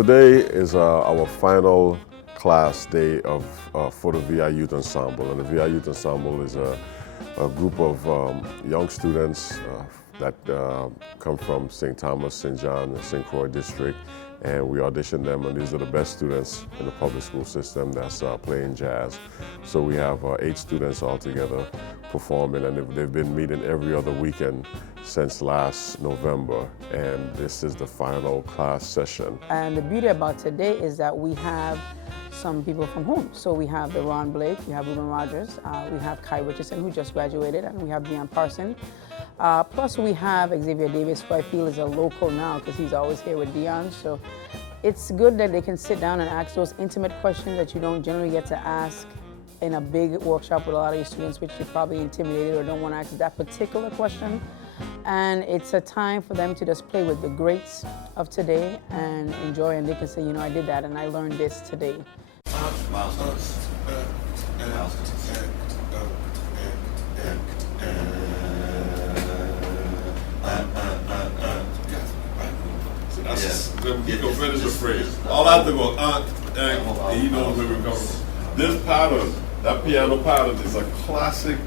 Today is our final class day for the VI Youth Ensemble. And the VI Youth Ensemble is a group of young students that come from St. Thomas, St. John, and St. Croix district. And we audition them, and these are the best students in the public school system that's playing jazz. So we have 8 students all together performing, and they've been meeting every other weekend since last November, and this is the final class session. And the beauty about today is that we have some people from home. So we have the Ron Blake, we have Ruben Rogers, we have Kai Richardson, who just graduated, and we have Dion Parson. Plus we have Xavier Davis, who I feel is a local now because he's always here with Dion. So it's good that they can sit down and ask those intimate questions that you don't generally get to ask in a big workshop with a lot of your students, which you're probably intimidated or don't want to ask that particular question. And it's a time for them to just play with the greats of today and enjoy, and they can say, you know, I did that and I learned this today. You can finish the phrase. All I have to go, and he knows where we're going. This pattern, that piano pattern, is a classic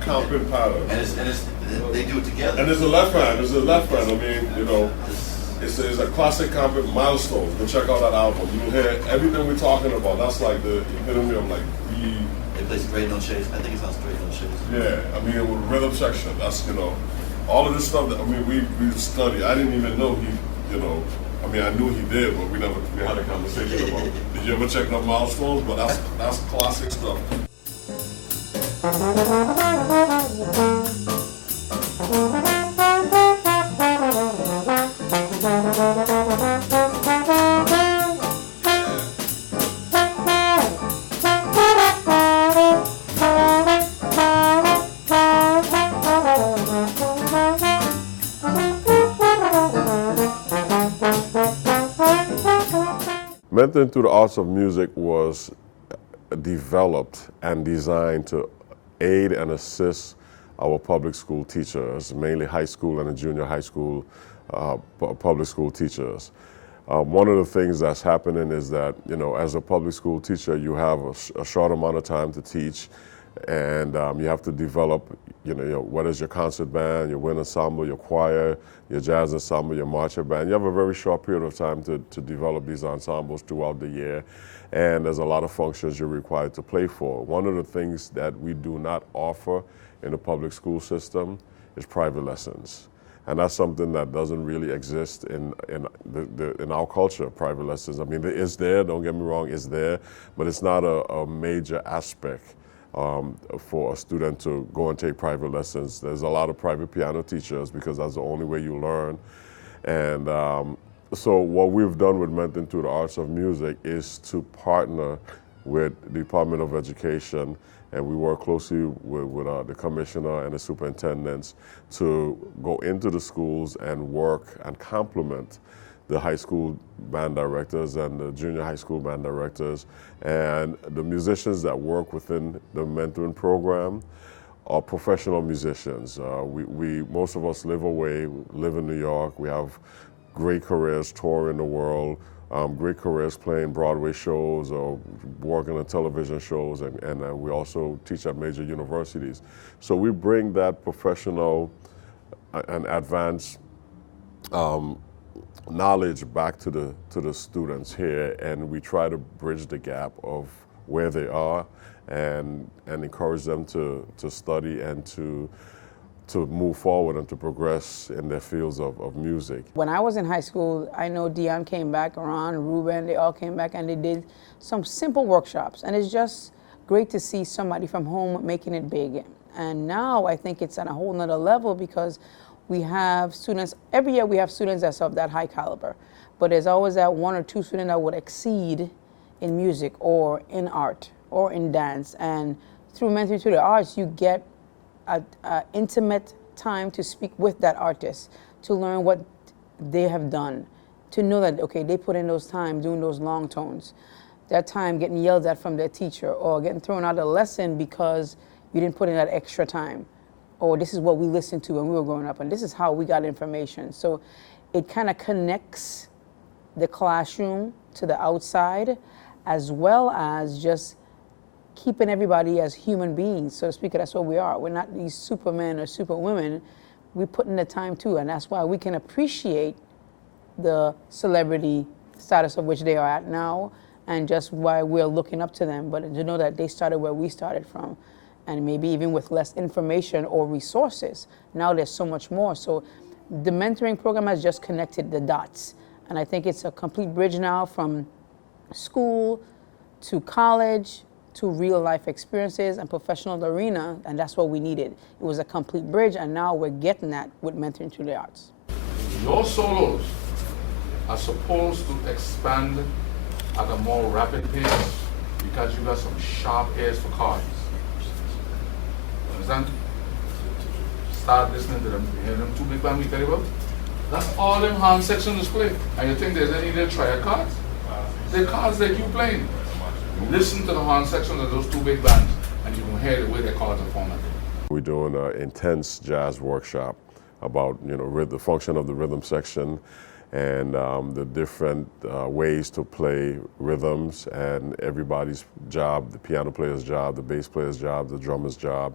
comping pattern. And they do it together. And there's a left hand. I mean, you know, it's a classic comping milestone. Go check out that album. You'll hear everything we're talking about. That's like the epitome of like They play straight no chase. I think it's on straight no chase. Yeah, I mean, with rhythm section. That's, you know, all of this stuff that, I mean, we studied. I didn't even know he, you know, I mean, I knew he did, but we had a conversation about, did you ever check out milestones? But that's classic stuff. Mentoring through the Arts of Music was developed and designed to aid and assist our public school teachers, mainly high school and junior high school public school teachers. One of the things that's happening is that, you know, as a public school teacher, you have a short amount of time to teach, and you have to develop, you know, what is your concert band, your wind ensemble, your choir, your jazz ensemble, your marching band. You have a very short period of time to develop these ensembles throughout the year, and there's a lot of functions you're required to play for. One of the things that we do not offer in the public school system is private lessons. And that's something that doesn't really exist in our culture, private lessons. I mean, it's there, don't get me wrong, it's there, but it's not a major aspect for a student to go and take private lessons. There's a lot of private piano teachers because that's the only way you learn. And so what we've done with Mentoring Through the Arts of Music is to partner with the Department of Education, and we work closely with the commissioner and the superintendents to go into the schools and work and complement the high school band directors and the junior high school band directors and the musicians that work within the mentoring program are professional musicians. Most of us live away, live in New York. We have great careers touring the world, great careers playing Broadway shows or working on television shows, and we also teach at major universities. So we bring that professional and advanced knowledge back to the students here, and we try to bridge the gap of where they are and encourage them to study and to move forward and to progress in their fields of music. When I was in high school, I know Dion came back, Ron, Ruben, they all came back and they did some simple workshops, and it's just great to see somebody from home making it big. And now I think it's at a whole nother level because we have students, every year we have students that's of that high caliber, but there's always that 1 or 2 students that would exceed in music or in art or in dance. And through Mentoring Through the Arts, you get an intimate time to speak with that artist, to learn what they have done, to know that, okay, they put in those time doing those long tones, that time getting yelled at from their teacher or getting thrown out of the lesson because you didn't put in that extra time. Or this is what we listened to when we were growing up, and this is how we got information. So it kind of connects the classroom to the outside, as well as just keeping everybody as human beings, so to speak. That's what we are. We're not these supermen or superwomen. We put in the time too, and that's why we can appreciate the celebrity status of which they are at now, and just why we're looking up to them. But to know that they started where we started from, and maybe even with less information or resources. Now there's so much more. So the mentoring program has just connected the dots. And I think it's a complete bridge now from school to college to real life experiences and professional arena, and that's what we needed. It was a complete bridge, and now we're getting that with mentoring through the arts. Your solos are supposed to expand at a more rapid pace because you got some sharp ears for cards. Understand? Start listening to them. You hear them two big band we tell you about? That's all them hand sections play. And you think there's any there triad cards? They're cards that you playing. Listen to the horn sections of those two big bands, and you can hear the way their cards are formatted. We're doing an intense jazz workshop about the function of the rhythm section and the different ways to play rhythms, and everybody's job, the piano player's job, the bass player's job, the drummer's job.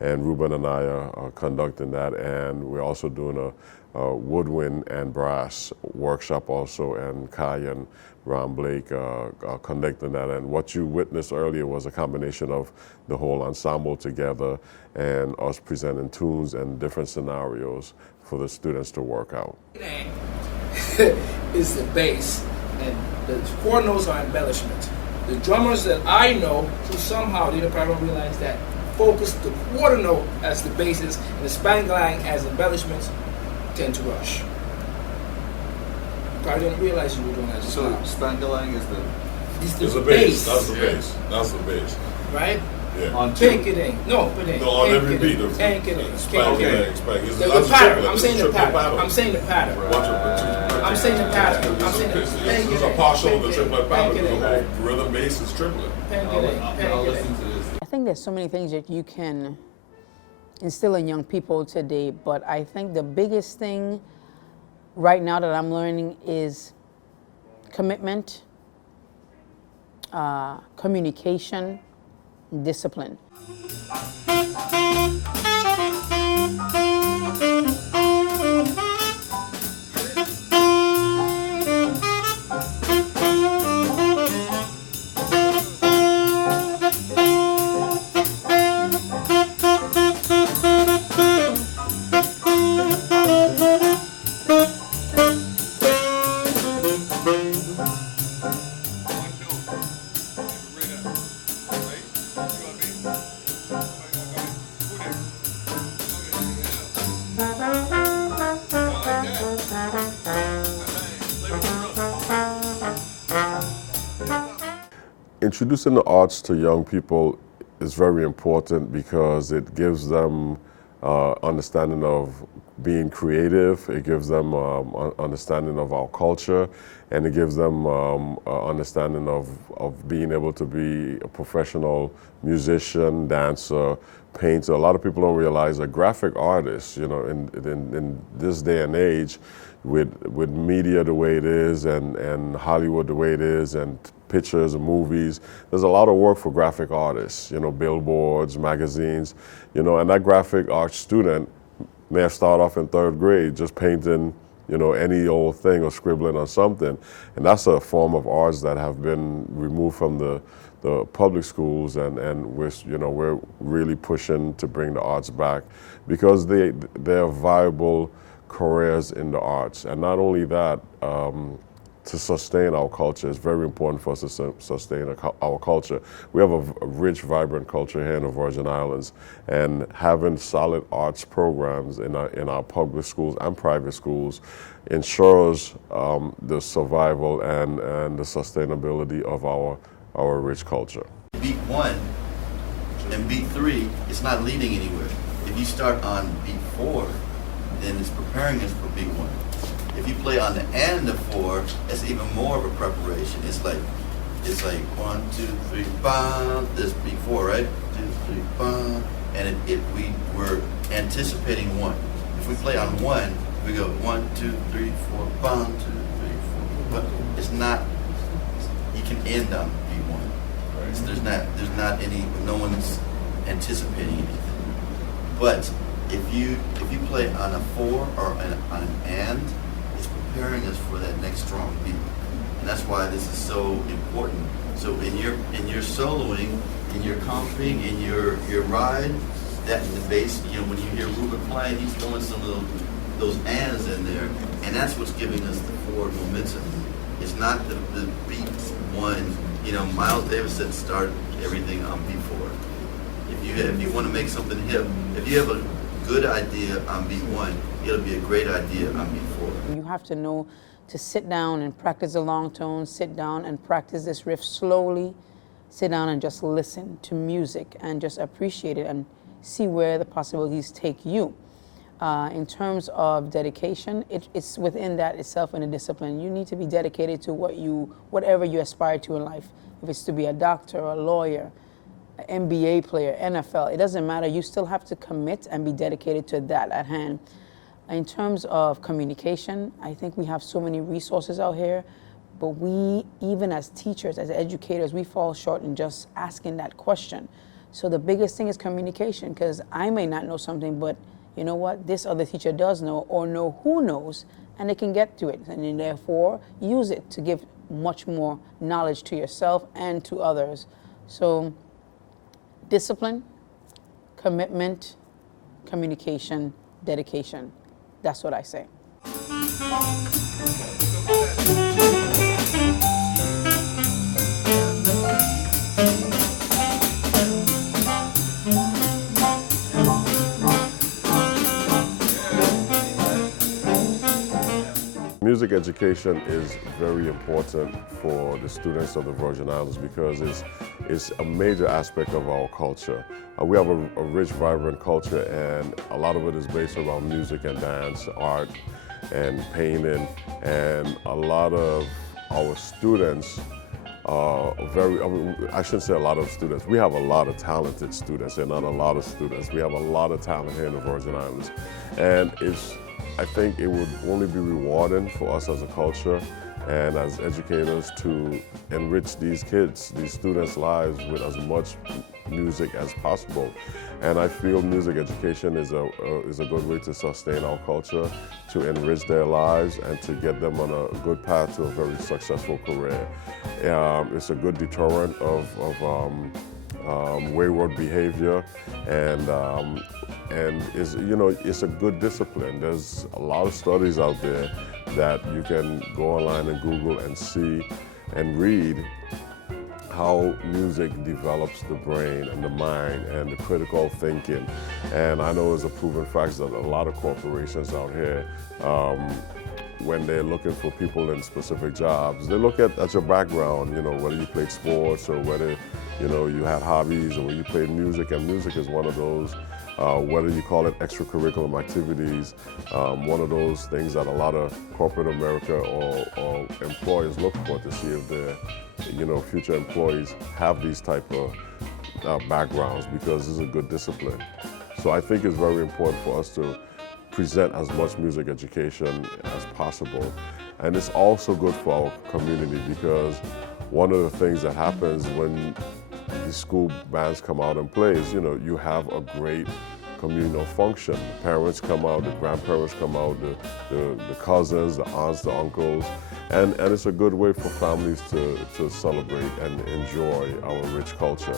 And Ruben and I are conducting that, and we're also doing a woodwind and brass workshop also, and Kai and Ron Blake conducting that. And what you witnessed earlier was a combination of the whole ensemble together and us presenting tunes and different scenarios for the students to work out. Is the bass, and the quarter notes are embellishments. The drummers that I know who somehow didn't probably realize that focus the quarter note as the bases and the spangling as embellishments tend to rush. You probably didn't realize you were doing that. So Spangalang is It's the bass. That's the bass. That's the bass. right? Yeah. on two. Pinkiting. No, pinkiting. No, on every beat. Pinkiting. Spank, Pinkiting. spank. It's- The that's a pattern. triplet. I'm It's a saying the triple pattern. I'm saying the pattern. Watch it. I'm saying the pattern. I'm saying the This is a partial of the triplet pattern. The Pinkiting. whole rhythm bass is triplet. Pinkiting. I'll listen Pinkiting. to this. I think there's so many things that you can instill in young people today, but I think the biggest thing right now that I'm learning is commitment, communication, discipline. Introducing the arts to young people is very important because it gives them understanding of being creative, it gives them understanding of our culture, and it gives them understanding of being able to be a professional musician, dancer, painter. A lot of people don't realize that graphic artists, in this day and age, with media the way it is and Hollywood the way it is and pictures and movies, there's a lot of work for graphic artists, billboards, magazines, and that graphic arts student may have started off in third grade just painting, any old thing or scribbling on something. And that's a form of arts that have been removed from the public schools, and we're really pushing to bring the arts back because they're viable careers in the arts. And not only that, to sustain our culture, it's very important for us to sustain our culture. We have a rich, vibrant culture here in the Virgin Islands, and having solid arts programs in our public schools and private schools ensures the survival and the sustainability of our rich culture. Beat 1 and beat 3, it's not leading anywhere. If you start on beat 4, then it's preparing us for beat 1. If you play on the end of 4, it's even more of a preparation. It's like 1, 2, 3, bam. This beat 4, right? 2, 3, bam. And we're anticipating 1. If we play on 1, we go 1, 2, 3, 4, bam, 2, 3, 4, bam. it's not, you can end on B1. So there's not any, no one's anticipating anything. But if you play on a 4 or on an and, it's preparing us for that next strong beat. And that's why this is so important. So in your soloing, in your comping, in your ride, that the bass, when you hear Ruben playing, he's throwing some of those ands in there, and that's what's giving us the forward momentum. It's not the beat one. Miles Davis said start everything on B4. If you want to make something hip, if you have a good idea on B1, it'll be a great idea on B4. You have to know to sit down and practice the long tones, sit down and practice this riff slowly, sit down and just listen to music and just appreciate it and see where the possibilities take you. In terms of dedication, it's within that itself in a discipline. You need to be dedicated to whatever you aspire to in life. If it's to be a doctor, a lawyer, an NBA player, NFL, it doesn't matter. You still have to commit and be dedicated to that at hand. In terms of communication, I think we have so many resources out here, but we, even as teachers, as educators, we fall short in just asking that question. So the biggest thing is communication, because I may not know something, but you know what? This other teacher does know or know who knows, and they can get to it. And then therefore, use it to give much more knowledge to yourself and to others. So discipline, commitment, communication, dedication. That's what I say. Music education is very important for the students of the Virgin Islands because it's a major aspect of our culture. We have a rich, vibrant culture, and a lot of it is based around music and dance, art and painting, and a lot of our students are I shouldn't say a lot of students, we have a lot of talented students and not a lot of students. We have a lot of talent here in the Virgin Islands, and I think it would only be rewarding for us as a culture and as educators to enrich these kids, these students' lives with as much music as possible. And I feel music education is a good way to sustain our culture, to enrich their lives, and to get them on a good path to a very successful career. It's a good deterrent of wayward behavior, and it's a good discipline. There's a lot of studies out there that you can go online and Google and see and read how music develops the brain and the mind and the critical thinking. And I know it's a proven fact that a lot of corporations out here, when they're looking for people in specific jobs, they look at your background, whether you played sports or whether, you had hobbies or whether you played music, and music is one of those, whether you call it extracurricular activities, one of those things that a lot of corporate America or employers look for to see if their, future employees have these type of backgrounds, because it's a good discipline. So I think it's very important for us to present as much music education as possible. And it's also good for our community, because one of the things that happens when the school bands come out and play is, you have a great communal function. The parents come out, the grandparents come out, the cousins, the aunts, the uncles, and it's a good way for families to celebrate and enjoy our rich culture.